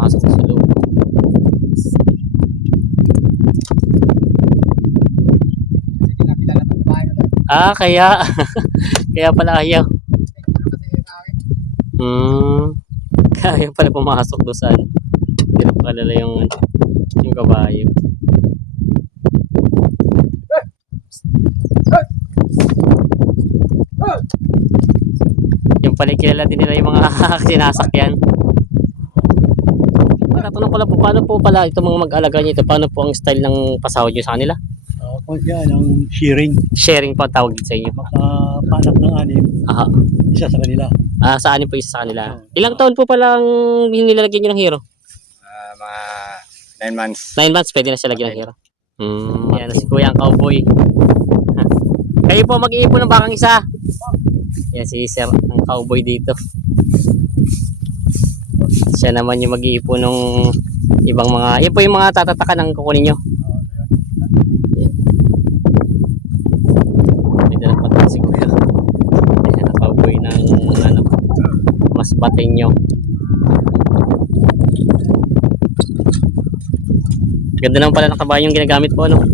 pumasok sa loob. Kaya kaya pala ayaw. Kaya pala pumasok doon sa ano. Hindi na pala yung kabayo. Yung pala kilala din nila yung mga sinasakyan. Tatanong ko lang po, paano po pala ito mga mag-alaga nyo ito? Paano po ang style ng pasahod nyo sa kanila? Yan ang sharing. Sharing po tawag sa inyo. Panak ng anim. Aha. Isa sa kanila. Sa anim po isa sa kanila. Ilang taon po palang nilalagyan nyo ng hero? Mga 9 months. 9 months pwede na siya lagyan ng hero. Yan si Kuya ang cowboy. Kayo po mag-iipon ng bakang isa. Yan si Sir ang cowboy dito. Siya naman yung mag-iipon ng ibang mga, yun po yung mga tatatakan ng kukunin nyo. May dalang patan si Kuya. Yan ang cowboy ng ano, mas batin nyo. Ganda naman pala ng kabayo yung ginagamit po, ano?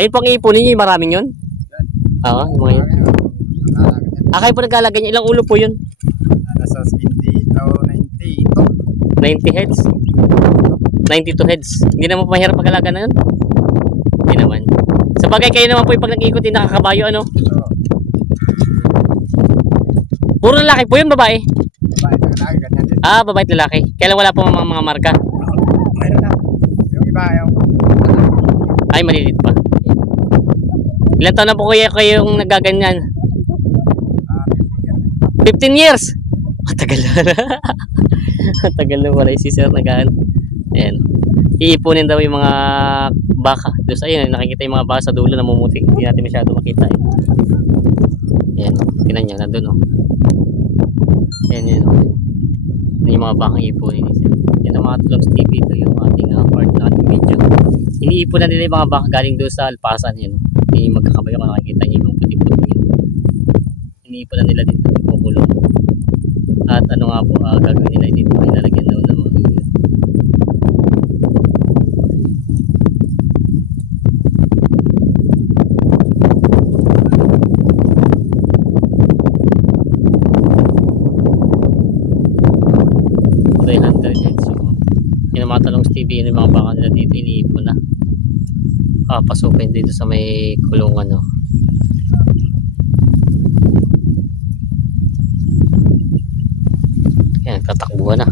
Ayun po ang iipunin nyo, yung maraming yun? Oo, yung mga yun. Kayo po nag-alaga nyo, ilang ulo po yun? Nasa 90 o 92. 90 heads? 92 heads. Hindi naman po mahirap pag-alaga na yun? Hindi naman. Sa bagay kayo naman po yung pag nag-iikot yung nakakabayo, ano? Puro lalaki po yun, babae? Babae at lalaki, ganyan din. Babae at lalaki. Kailan wala po mga marka? Mayroon na. Yung iba, yung Ay, malilit pa. Ilan taon na po kuya kayong nagaganyan? 15 years. Matagal na. Matagal na wala si Sir nagaan. Ayan. Iipunin daw yung mga baka. Doon ayun, nakikita yung mga baka sa dulo na mumutik. Hindi natin masyado makita. Ayan. Tingnan niyo nandun, oh. Ayan yun, oh. Yan yung mga bakang iipunin ni Sir. Yan ang mga Tulogs TV. Ito yung ating part na ating video. Iniipunan nila yung mga baka galing doon sa alpasan. Yan, oh. Yung magkakabayo kung nakikita niyo yung puti-puti yun. Iniipunan nila dito. Kukulong. At ano nga po gagawin nila dito ay lalagyan daw ng mga hihiro. Yung mga Tulogs TV, yung mga baka nila dito iniipon na. Pasukin dito sa may kulungan, no. Yan, tatakbuhan na.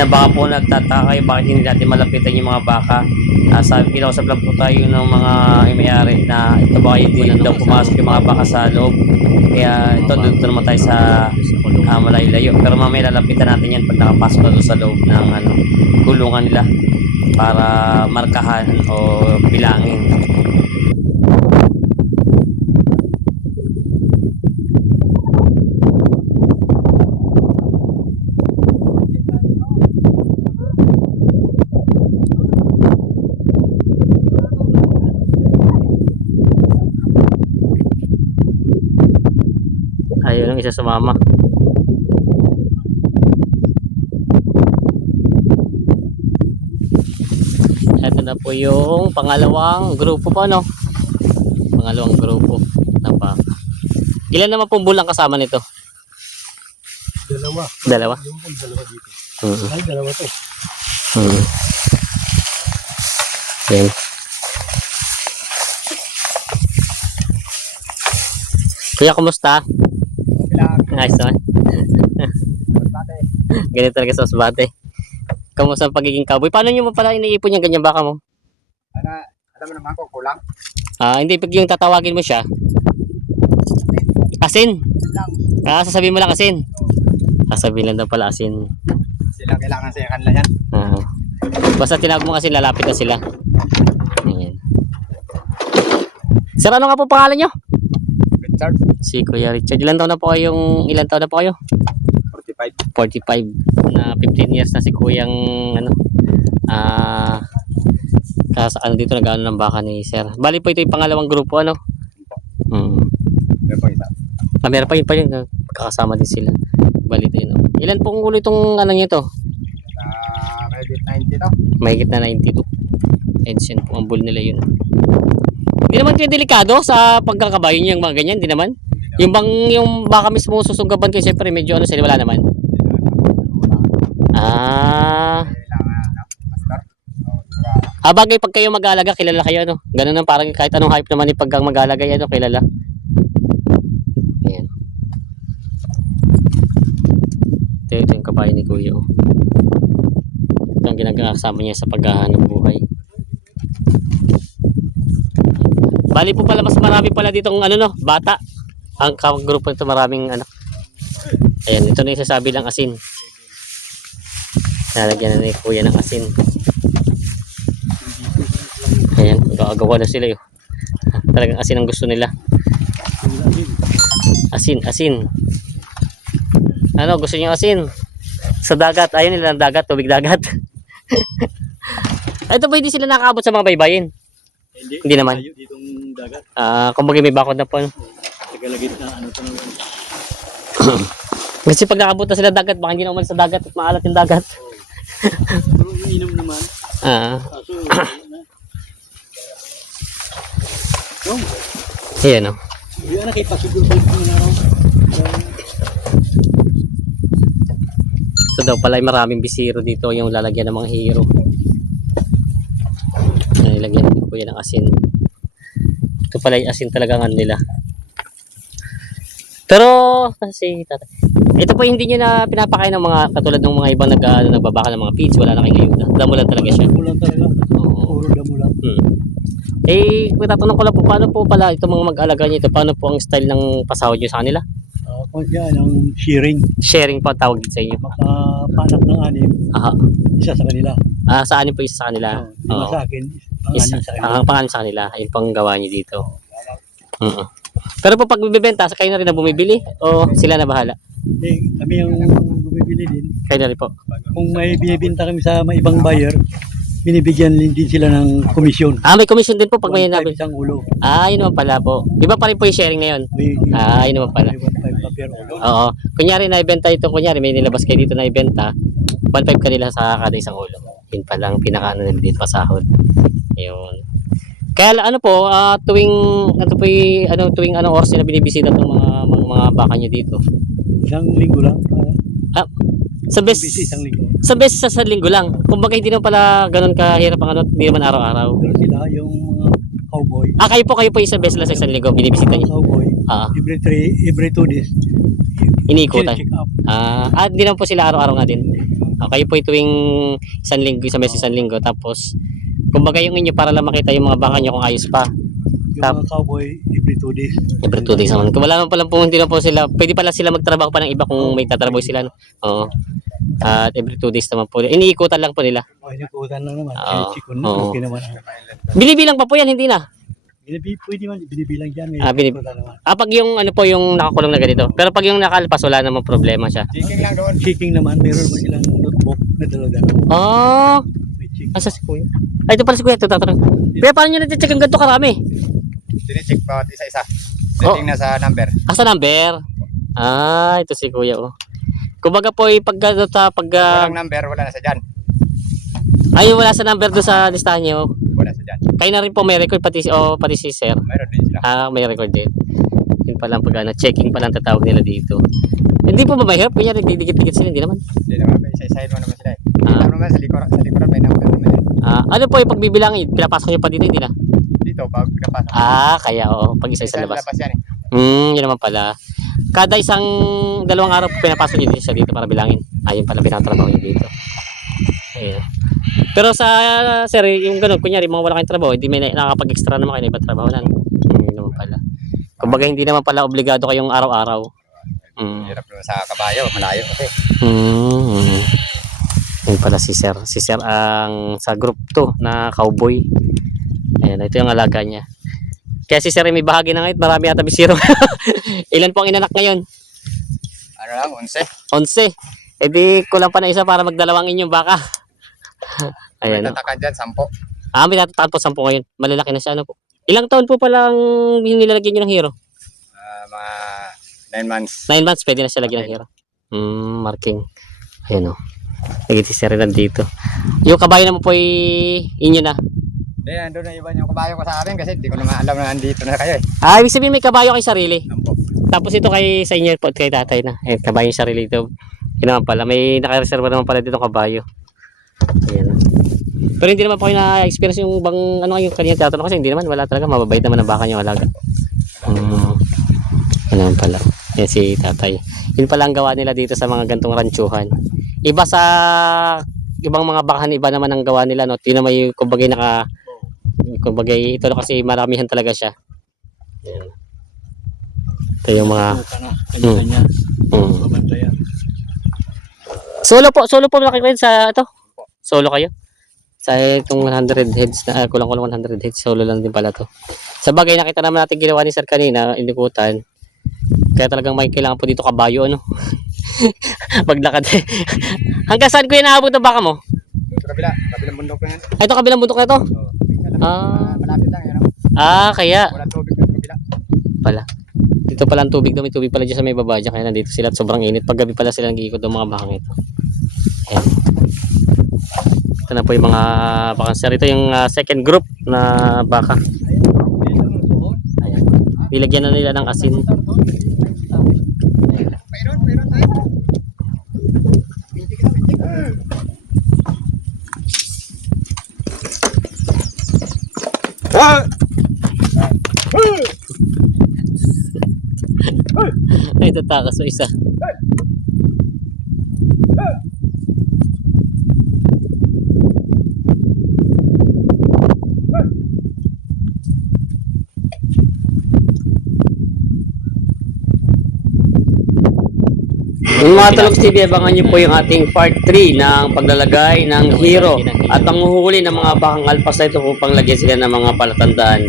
Na baka po nagtataka kayo bakit hindi natin malapitan yung mga baka. Sabi kinausap lang po tayo ng mga may-ari na ito ba hindi lang daw pumasok yung mga baka sa loob. Kaya ito doon naman tayo sa malayo-layo. Pero mamaya lalapitan natin yan pag nakapasok na doon sa loob ng kulungan nila para markahan o bilangin. Ayun ang isa sumama. Ito na po yung pangalawang grupo po, no? Pangalawang grupo ng baka. Ilan naman pong bulang kasama nito? Dalawa. Dalawa? Yung dalawa dito. Ay, dalawa to. Yan. Kuya, kumusta? Okay lang. Ayos naman. Bate. Ganito talaga sa Masbate. Kamusta ang pagiging cowboy? Paano nyo mo pala iniipon yung ganyan baka mo? Ano, alam mo naman kung kulang. Hindi, pag yung tatawagin mo siya. Asin. Lang. Sasabihin mo lang asin. Sasabihin lang daw pala asin. Sila kailangan sa kanila yan. Basta tinawag mo kasi lalapit na sila. Ayan. Sir, ano nga po pangalan nyo? Richard, Si Kuya Richard. Ilan taon na po kayo? 45. 45 na 15 years na si Kuyang dito nag-ano ng baka ni Sir. Bali po ito yung pangalawang grupo ano. Meron po isa. Meron pa yun kakasama din sila. Bali ito yun. Ilan pong ulo itong ano nyo to? May bit 90 to. Mahigit na 92. Edge yan po ang bull nila yun. Hindi naman kayo delikado sa pagkakabayo nyo yung mga ganyan, hindi naman. Yung baka mismo susugaban kayo, siyempre medyo sila wala naman. Master. Bagay pag kayo mag-aalaga, kilala kayo Ganun lang parang kahit anong hype naman pag mag-aalaga kilala. Ayan. Ito yung kabayo ni Kuya. Ito ang ginagakasama niya sa paghahanap buhay. Bali po pala mas marami pala ditong bata. Ang grupo nito maraming Ayan, ito na yung sasabi lang asin. Nalagyan na ni Kuya ng asin. Ayan, gagawa na sila yun. Talagang asin ang gusto nila. Asin. Gusto niyo asin? Sa dagat, ayun nila ang dagat, tubig dagat. Ito ba hindi sila nakaabot sa mga baybayin? Hindi naman. Tayo ditong dagat. Kumbaga may bakod na po. Tagalagit na to naman. Kasi pag nakaabot na sila dagat, baka hindi na umalis sa dagat at maalat yung dagat. Pero yung inom naman. Kaso, Ayan Yung anak ay pasiguro pa yung araw. Ito daw pala ay maraming bisiro dito yung lalagyan ng mga hero. Nilagyan ni Kuya ng asin. Ito pala ay asin talaga ang nila. Pero kasi ito po hindi nyo na pinapakain ng mga katulad ng mga ibang nagbabaka ng mga feeds. Wala na kayong ayuda. Damo lang talaga siya. Damo lang talaga. Oo. Puro damo lang. Tatanong ko lang po, paano po pala itong mga mag-alaga nyo ito? Paano po ang style ng pasahod nyo sa kanila? Yan ang shearing. Sharing po ang tawag dito sa inyo. Makapanak ng anim. Aha. Isa sa kanila. Sa anin po isa sa kanila? Lima sa akin. Panganin sa kanila. Ang pangalan sa kanila. Yung pang gawa nyo dito. Pero po pag bibenta, sa kayo na rin na bumibili? O sila na bahala? Kami ang bumibili din. Kayo na rin po. Kung may binibenta kami sa may ibang buyer, binibigyan din sila ng komisyon. May commission din po pag may 1.5 nabil. isang ulo. Yun naman pala po. Iba pa rin po yung sharing na yun. Yun naman pala. May 1.5 pa per ulo. Oo. Kunyari na ibenta ito, kunyari may nilabas kayo dito na ibenta, 1.5 kanila sa kada isang ulo. Yun pala ang pinaka nila dito pasahod. Ayun. Kaya tuwing anong oras nila binibisita itong mga baka nyo dito? Isang linggo lang. Sa best Isang linggo. sa linggo lang. Kumbaga hindi naman pala ganun kahirap ang hindi naman araw-araw. Pero sila, yung mga cowboy. Kayo po isang beses lang sa isang linggo binibisita Mga niyo. cowboy. Every 2 days. Iniikutan. Check up. Hindi naman po sila araw-araw nga din. Kayo po tuwing isang linggo, isang linggo. Tapos, kumbaga yung inyo para lang makita yung mga baka nyo kung ayos pa. Yung mga cowboy, every 2 days. Every 2 days naman. Kung wala naman pala po, hindi na po sila, pwede pala sila magtrabaho pa ng iba kung may tatrabaho sila. No? Oo. At every 2 days naman po. Iniikutan lang po nila. Nagkutan lang naman. Oo. Check on. Oo. Okay naman. Binibilang pa po yan, hindi na. Pwede man, binibilang dyan. Binibilang. Naman. Pag yung yung nakakulong na ganito. Pero pag yung nakalpas, wala namang problema siya. Checking lang doon. Checking naman, meron naman silang notebook na dalaga. May check. Asa si Kuya? Ito pala si Kuya. Ito tatanong. Kaya paano nyo na-check ang ganito karami? Tine-check bawat isa-isa. Setting na sa number. Sa number? Ito si Kuya. Kumbaga po, Walang number, wala na sa dyan. wala sa number doon sa listahan nyo. Wala sa dyan. Kayo na rin po may record, pati si Sir. Mayroon din sila. May record din. Yun pala ang checking pala ang tatawag nila dito. Hindi po ba mahirap? Kanya nagdidikit-dikit sila, hindi naman. Hindi naman, isa-isahin mo naman sila. Alam naman sa likuran may number naman yan. Ano po yung pagbibilangin? Pinapasok nyo pa dito, hindi na? Dito, pag pinapasok. Kaya pag isa-isa labas. Labas yan eh. Yun naman pala. Kada isang dalawang araw pinapasok niyo din siya dito para bilangin. Ayun pala pinatrabaho niyo dito. Ayun. Pero sa sir, yung ganun, kunyari mga wala kayong trabaho, hindi may nakakapag-extra naman kayo na ibang trabaho na. Yun naman pala. Kumbaga hindi naman pala obligado kayong araw-araw. Hirap naman sa kabayo, malayo kasi. Yun pala si sir. Si sir ang sa group 2 na cowboy. Ayan, ito yung alaga niya. Kaya si sir ay may bahagi na ngayon. Marami yata bisiro. Ilan po ang inanak ngayon? Ano lang, 11. 11. E di kulang pa na isa para magdalawang inyong baka. May Ayan. tataka dyan, 10. May natataan po 10 ngayon. Malalaki na siya. Ano po? Ilang taon po palang nilalagyan nyo ng hero? Mga 9 months. 9 months, pwede na siya lagyan ng hero. Marking. Ayan o. Nagiti siya rin nandito. Yung kabayo naman po ay inyo na. Hindi, andun na iba yung kabayo ko sa amin kasi hindi ko naman alam na nandito na kayo eh. Ibig sabihin may kabayo kay sarili. 10. Tapos ito kay sa inyo po at kay tatay na. Ayan, kabayo yung sarili ito. Yun naman pala. May nakareserva naman pala dito kabayo. Ayan. Pero hindi naman po kayo na-experience yung bang ano yung kanina tatanong kasi hindi naman. Wala talaga. Mababait naman ang baka nyo alaga. Yun naman pala. Yan si tatay. Yun pala ang gawa nila dito sa mga gantong ranchuhan. Iba sa ibang mga bakahan, iba naman ang gawa nila. No? Di naman yung kumbaga ito na kasi maramihan talaga siya. Ayan. Ito yung mga Kanya-kanya. Babantayan. Solo po laki kayo sa ito. Solo kayo. Sa itong 100 heads na kulang-kulang 100 heads, solo lang din pala to. Sa bagay nakita naman natin ginawa ni Sir kanina, inikutan. Kaya talagang may kailangan po dito kabayo ano. Paglakad. Hanggang saan ko inaabot ang baka mo? Sa kabilang bundok na yan. Ito kabilang bundok na to. Malapit lang yan. Kaya Wala tubig sa kabila. pala. Dito pala ang tubig daw, may tubig pala dyan sa may baba dyan. Kaya nandito sila at sobrang init. Paggabi pala sila nag-iikot ng mga bakang ito. Ayan. Ito na po yung mga bakang sir. Ito yung second group na baka. Ayan. Nilagyan na nila ng asin. Mayroon tayo. Ay, tatakas o isa. Yung mga Talogs TV, abangan nyo po yung ating part 3 ng paglalagay ng hero at panghuhuli ng mga bakang alpas na ito upang lagyan sila ng mga palatandaan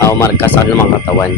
o marka sa ng mga katawan.